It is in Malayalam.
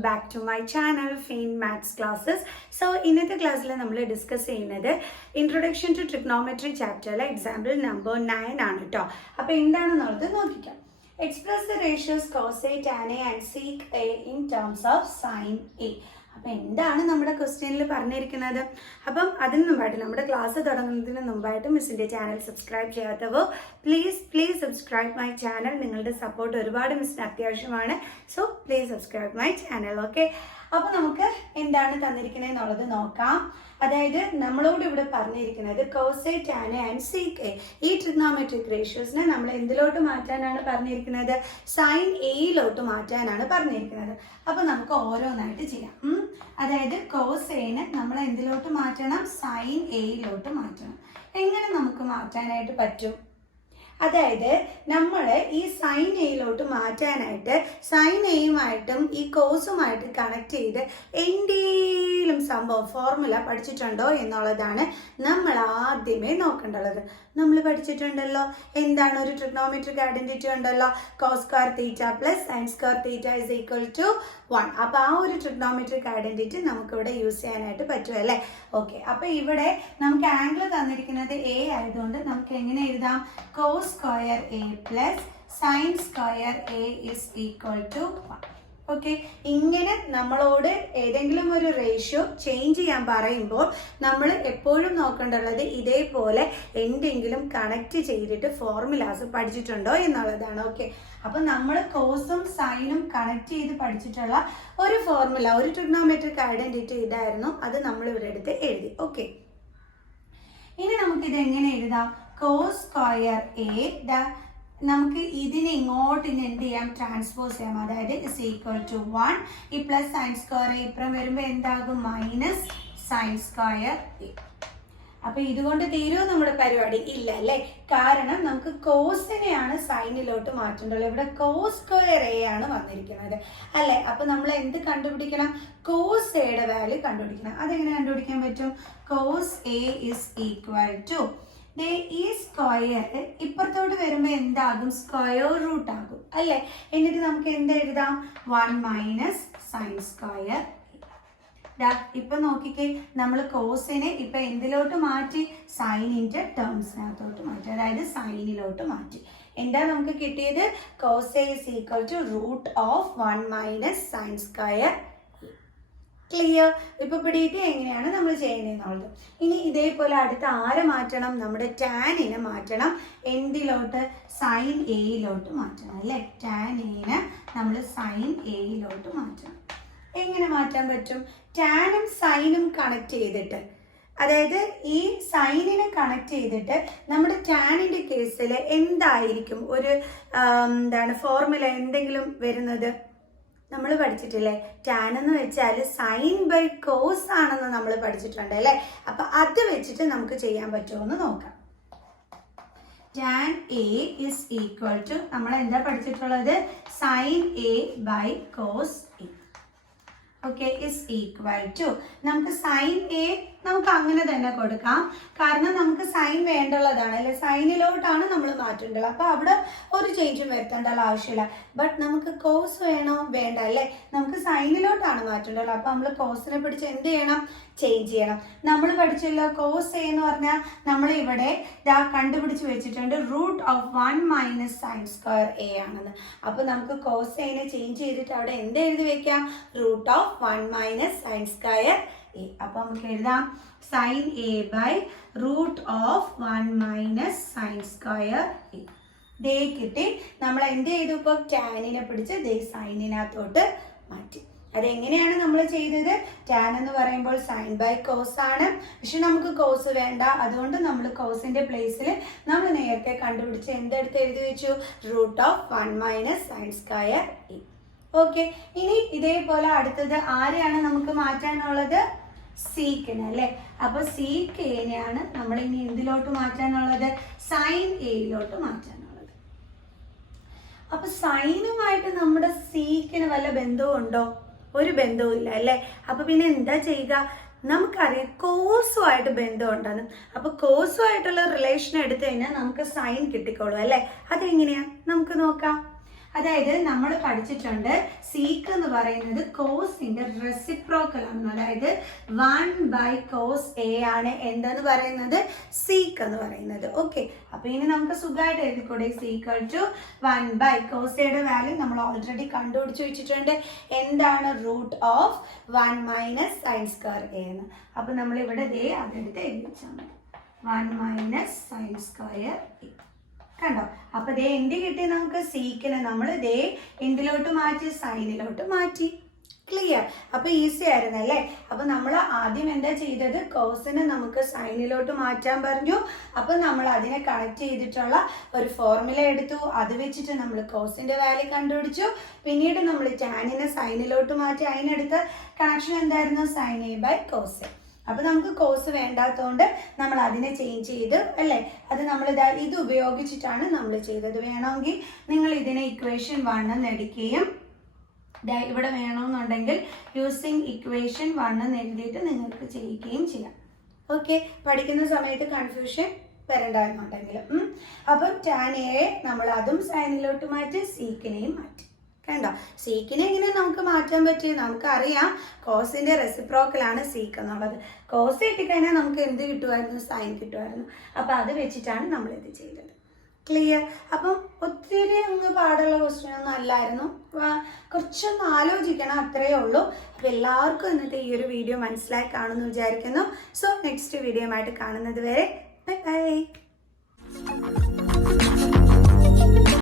back to my channel Fane Maths Classes. So ഇന്നത്തെ ക്ലാസ്സിൽ നമ്മൾ ഡിസ്കസ് ചെയ്യുന്നത് ഇൻട്രൊഡക്ഷൻ ടു ട്രിഗ്നോമെട്രി ചാപ്റ്ററിലെ എക്സാമ്പിൾ നമ്പർ 9 ആണ് കേട്ടോ. അപ്പോൾ എന്താണെന്നുള്ളത് നോക്കിക്കാം. Express the ratios cos A, tan A and sec A in terms of sin A. അപ്പം എന്താണ് നമ്മുടെ ക്വസ്റ്റ്യനിൽ പറഞ്ഞിരിക്കുന്നത്? അപ്പം അതിന് മുമ്പായിട്ട് നമ്മുടെ ക്ലാസ് തുടങ്ങുന്നതിന് മുമ്പായിട്ട് മിസ്സിൻ്റെ ചാനൽ സബ്സ്ക്രൈബ് ചെയ്യാത്തവർ പ്ലീസ് സബ്സ്ക്രൈബ് മൈ ചാനൽ. നിങ്ങളുടെ സപ്പോർട്ട് ഒരുപാട് മിസ്സിന് അത്യാവശ്യമാണ്. So please subscribe my channel. Okay, അപ്പോൾ നമുക്ക് എന്താണ് തന്നിരിക്കുന്നത് എന്നുള്ളത് നോക്കാം. അതായത് നമ്മളോട് ഇവിടെ പറഞ്ഞിരിക്കുന്നത് cos A, tan A and sec A ഈ ട്രിഗ്നോമെട്രിക് റേഷ്യോസിനെ നമ്മൾ എന്തിലോട്ട് മാറ്റാനാണ് പറഞ്ഞിരിക്കുന്നത്? സൈൻ എയിലോട്ട് മാറ്റാനാണ് പറഞ്ഞിരിക്കുന്നത്. അപ്പോൾ നമുക്ക് ഓരോന്നായിട്ട് ചെയ്യാം. അതായത് cos Aനെ നമ്മൾ എന്തിലോട്ട് മാറ്റണം? സൈൻ എയിലോട്ട് മാറ്റണം. എങ്ങനെ നമുക്ക് മാറ്റാനായിട്ട് പറ്റും? അതായത് നമ്മൾ ഈ സൈൻ എയിലോട്ട് മാറ്റാനായിട്ട് സൈൻ എയുമായിട്ടും ഈ കോസുമായിട്ട് കണക്ട് ചെയ്ത് എന്തെങ്കിലും സംഭവം ഫോർമുല പഠിച്ചിട്ടുണ്ടോ എന്നുള്ളതാണ് നമ്മൾ ആദ്യമേ നോക്കേണ്ടത്. നമ്മൾ പഠിച്ചിട്ടുണ്ടല്ലോ, എന്താണ് ഒരു ട്രിഗ്നോമെട്രിക് ഐഡന്റിറ്റി ഉണ്ടല്ലോ, cos square theta plus sine square theta is equal to 1. അപ്പോൾ ആ ഒരു ട്രിഗ്നോമെട്രിക് ഐഡന്റിറ്റി നമുക്കിവിടെ യൂസ് ചെയ്യാനായിട്ട് പറ്റും അല്ലേ? ഓക്കെ, അപ്പോൾ ഇവിടെ നമുക്ക് ആംഗിൾ തന്നിരിക്കുന്നത് എ ആയതുകൊണ്ട് നമുക്ക് എങ്ങനെ എഴുതാം? Cos square A plus sine square A is equal to 1. Okay, ഇങ്ങനെ നമ്മളോട് ഏതെങ്കിലും ഒരു റേഷ്യോ ചേഞ്ച് ചെയ്യാൻ പറയുമ്പോൾ നമ്മൾ എപ്പോഴും നോക്കേണ്ടുള്ളത് ഇതേപോലെ എന്തെങ്കിലും കണക്ട് ചെയ്തിട്ട് ഫോർമുലാസ് പഠിച്ചിട്ടുണ്ടോ എന്നുള്ളതാണ്. ഓക്കെ, അപ്പം നമ്മൾ കോസും സൈനും കണക്ട് ചെയ്ത് പഠിച്ചിട്ടുള്ള ഒരു ഫോർമുല, ഒരു ട്രിഗ്നോമെട്രിക് ഐഡന്റിറ്റി ഇതായിരുന്നു. അത് നമ്മൾ ഇവിടെ എടുത്ത് എഴുതി. ഓക്കെ, ഇനി നമുക്കിത് എങ്ങനെ എഴുതാം? കോസ് സ്ക്വയർ എ നമുക്ക് ഇതിനെ ഇങ്ങോട്ട് എന്ത് ചെയ്യാം? ട്രാൻസ്പോസ് ചെയ്യാം. അതായത് ഇസ് ഈക്വൽ ടു 1. ഈ പ്ലസ് സൈൻ സ്ക്വയർ എ ഇപ്പുറം വരുമ്പോൾ എന്താകും? Minus sine square A. അപ്പൊ ഇതുകൊണ്ട് തീരുമോ നമ്മുടെ പരിപാടി? ഇല്ല അല്ലേ? കാരണം നമുക്ക് കോസിനെയാണ് സൈനിലോട്ട് മാറ്റേണ്ടത്. ഇവിടെ കോസ് സ്ക്വയർ എ ആണ് വന്നിരിക്കുന്നത് അല്ലെ? അപ്പൊ നമ്മൾ എന്ത് കണ്ടുപിടിക്കണം? കോസ് എയുടെ വാല്യൂ കണ്ടുപിടിക്കണം. അതെങ്ങനെ കണ്ടുപിടിക്കാൻ പറ്റും? Cos A is equal to ഈ സ്ക്വയർ ഇപ്പുറത്തോട്ട് വരുമ്പോൾ എന്താകും? സ്ക്വയർ റൂട്ട് ആകും അല്ലേ? എന്നിട്ട് നമുക്ക് എന്ത് എഴുതാം? 1 മൈനസ് സൈൻ സ്ക്വയർ. ഇപ്പൊ നോക്കിക്കേ, നമ്മൾ കോസിനെ ഇപ്പൊ എന്തിലോട്ട് മാറ്റി? സൈനിന്റെ ടേംസിനകത്തോട്ട് മാറ്റി, അതായത് സൈനിലോട്ട് മാറ്റി. എന്താ നമുക്ക് കിട്ടിയത്? Cos A is equal to root of 1 minus sine square. Clear? ഇപ്പൊ പിടിയിട്ട് എങ്ങനെയാണ് നമ്മൾ ചെയ്യുന്നതെന്നുള്ളത്. ഇനി ഇതേപോലെ അടുത്ത് ആരെ മാറ്റണം? നമ്മുടെ ടാനിനെ മാറ്റണം. എന്തിലോട്ട്? സൈൻ എയിലോട്ട് മാറ്റണം അല്ലേ? ടാൻ എനെ നമ്മൾ സൈൻ എയിലോട്ട് മാറ്റണം. എങ്ങനെ മാറ്റാൻ പറ്റും? ടാനും സൈനും കണക്ട് ചെയ്തിട്ട്, അതായത് ഈ സൈനിനെ കണക്ട് ചെയ്തിട്ട് നമ്മുടെ ടാനിന്റെ കേസിൽ എന്തായിരിക്കും ഒരു ഫോർമുല എന്തെങ്കിലും വരുന്നത്? നമ്മൾ പഠിച്ചിട്ടില്ലേ? ടാൻ എന്ന് വെച്ചാൽ സൈൻ ബൈ കോസ് ആണെന്ന് നമ്മൾ പഠിച്ചിട്ടുണ്ട് അല്ലേ? അപ്പൊ അത് വെച്ചിട്ട് നമുക്ക് ചെയ്യാൻ പറ്റുമോ എന്ന് നോക്കാം. Tan A is equal to നമ്മൾ എന്താ പഠിച്ചിട്ടുള്ളത്? Sine A by cos A. Okay, is equal to നമുക്ക് സൈൻ എ നമുക്ക് അങ്ങനെ തന്നെ കൊടുക്കാം. കാരണം നമുക്ക് സൈൻ വേണ്ടുള്ളതാണ് അല്ലെ? സൈനിലോട്ടാണ് നമ്മൾ മാറ്റേണ്ടത്. അപ്പൊ അവിടെ ഒരു ചേഞ്ചും വരുത്തേണ്ട ആവശ്യമില്ല. ബട്ട് നമുക്ക് കോസ് വേണോ? വേണ്ട അല്ലേ? നമുക്ക് സൈനിലോട്ടാണ് മാറ്റേണ്ടത്. അപ്പൊ നമ്മൾ കോസിനെ പിടിച്ച് എന്ത് ചെയ്യണം? ചേഞ്ച് ചെയ്യണം. നമ്മൾ പഠിച്ചല്ലോ, കോസ് എ എന്ന് പറഞ്ഞാൽ നമ്മൾ ഇവിടെ കണ്ടുപിടിച്ച് വെച്ചിട്ടുണ്ട് root of 1 minus sine square A ആണെന്ന്. അപ്പൊ നമുക്ക് കോസ് എനെ ചേഞ്ച് ചെയ്തിട്ട് അവിടെ എന്ത് എഴുതി വെക്കാം? Root of 1 minus sine square A. അപ്പൊ നമുക്ക് എഴുതാം sine A by root of 1 minus sine square A. ദേ കിട്ടി. നമ്മൾ എന്ത് ചെയ്തു? ഇപ്പൊ ടാനിനെ പിടിച്ച് ദേ സൈനിനകത്തോട്ട് മാറ്റി. അതെങ്ങനെയാണ് നമ്മൾ ചെയ്തത്? ടാൻ എന്ന് പറയുമ്പോൾ സൈൻ ബൈ കോസ് ആണ്. പക്ഷെ നമുക്ക് കോസ് വേണ്ട, അതുകൊണ്ട് നമ്മൾ കോസിന്റെ പ്ലേസിൽ നമ്മൾ നേരത്തെ കണ്ടുപിടിച്ച് എന്തെടുത്ത് എഴുതി വെച്ചു? Root of 1 minus sine square A. Okay, ഇനി ഇതേപോലെ അടുത്തത് ആരെയാണ് നമുക്ക് മാറ്റാനുള്ളത്? സീക്കിന് അല്ലേ? അപ്പൊ സീക്ക് എനെയാണ് നമ്മൾ ഇനി എന്തിലോട്ട് മാറ്റാനുള്ളത്? സൈൻ എയിലോട്ട് മാറ്റാനുള്ളത്. അപ്പൊ സൈനുമായിട്ട് നമ്മുടെ സീക്കിന് വല്ല ബന്ധവും ഉണ്ടോ? ഒരു ബന്ധവും ഇല്ല അല്ലേ? അപ്പൊ പിന്നെ എന്താ ചെയ്യുക? നമുക്കറിയാം കോസുമായിട്ട് ബന്ധമുണ്ടെന്ന്. അപ്പൊ കോസുമായിട്ടുള്ള റിലേഷൻ എടുത്തു കഴിഞ്ഞാൽ നമുക്ക് സൈൻ കിട്ടിക്കോളും അല്ലേ? അതെങ്ങനെയാ നമുക്ക് നോക്കാം. അതായത് നമ്മൾ പഠിച്ചിട്ടുണ്ട് സീക്ക് എന്ന് പറയുന്നത് കോസിന്റെ റെസിപ്രോക്കൽ ആണ്. അതായത് 1/cos A ആണ് എന്തെന്ന് പറയുന്നത് സീക്ക് എന്ന് പറയുന്നത്. ഓക്കെ, അപ്പൊ ഇനി നമുക്ക് സുഖമായിട്ട് എഴുതിക്കൂടെ സീക്വൽ ടു 1/cos Aയുടെ വാല്യൂ നമ്മൾ ഓൾറെഡി കണ്ടുപിടിച്ച് വെച്ചിട്ടുണ്ട്. എന്താണ് √1 - sin² A എന്ന്. അപ്പൊ നമ്മൾ ഇവിടെ ദേ അതെടുത്ത് എഴുതി വെച്ചാൽ 1 - sin² A. കണ്ടോ? അപ്പൊ ദേ എന്ത് കിട്ടി നമുക്ക് സീക്കിനെ നമ്മൾ ദേ എന്തിലോട്ട് മാറ്റി സൈനിലോട്ട് മാറ്റി. ക്ലിയർ? അപ്പൊ ഈസി ആയിരുന്നു അല്ലേ? അപ്പൊ നമ്മൾ ആദ്യം എന്താ ചെയ്തത് കോസിനെ നമുക്ക് സൈനിലോട്ട് മാറ്റാൻ പറഞ്ഞു. അപ്പൊ നമ്മൾ അതിനെ കണക്ട് ചെയ്തിട്ടുള്ള ഒരു ഫോർമുല എടുത്തു. അത് വെച്ചിട്ട് നമ്മൾ കോസിന്റെ വാല്യൂ കണ്ടുപിടിച്ചു. പിന്നീട് നമ്മൾ ടാനിനെ സൈനിലോട്ട് മാറ്റി. അതിനടുത്ത കണക്ഷൻ എന്തായിരുന്നു sin A/cos A. അപ്പൊ നമുക്ക് കോസ് വേണ്ടാത്തതുകൊണ്ട് നമ്മൾ അതിനെ ചേഞ്ച് ചെയ്ത് അല്ലേ? അത് നമ്മൾ ഇത് ഉപയോഗിച്ചിട്ടാണ് നമ്മൾ ചെയ്തത്. വേണമെങ്കിൽ നിങ്ങൾ ഇതിനെ ഇക്വേഷൻ 1 എന്ന് എടുക്കുകയും ഇവിടെ വേണമെന്നുണ്ടെങ്കിൽ യൂസിങ് ഇക്വേഷൻ 1 എന്ന് എഴുതിയിട്ട് നിങ്ങൾക്ക് ചെയ്യുകയും ചെയ്യാം. ഓക്കെ, പഠിക്കുന്ന സമയത്ത് കൺഫ്യൂഷൻ വരണ്ടെന്നുണ്ടെങ്കിൽ. അപ്പം ടാൻ എ നമ്മൾ അതും സൈനിലോട്ട് മാറ്റി സീക്കിനെയും മാറ്റി. കണ്ടോ? സീക്കിനെ എങ്ങനെ നമുക്ക് മാറ്റാൻ പറ്റും? നമുക്കറിയാം കോസിന്റെ റെസിപ്രോക്കലാണ് സീക്ക് എന്നുള്ളത്. കോസ് കിട്ടിക്കഴിഞ്ഞാൽ നമുക്ക് എന്ത് കിട്ടുമായിരുന്നു? സൈൻ കിട്ടുമായിരുന്നു. അപ്പൊ അത് വെച്ചിട്ടാണ് നമ്മൾ ഇത് ചെയ്തത്. ക്ലിയർ? അപ്പം ഒത്തിരി അങ്ങ് പാടുള്ള ക്വസ്റ്റ്യൻ ഒന്നും അല്ലായിരുന്നു. കുറച്ചൊന്ന് ആലോചിക്കണം, അത്രയേ ഉള്ളൂ. അപ്പൊ എല്ലാവർക്കും ഇന്നത്തെ ഈ ഒരു വീഡിയോ മനസ്സിലായി കാണുമെന്ന് വിചാരിക്കുന്നു. സോ നെക്സ്റ്റ് വീഡിയോ ആയിട്ട് കാണുന്നത് വരെ ബൈ ബൈ.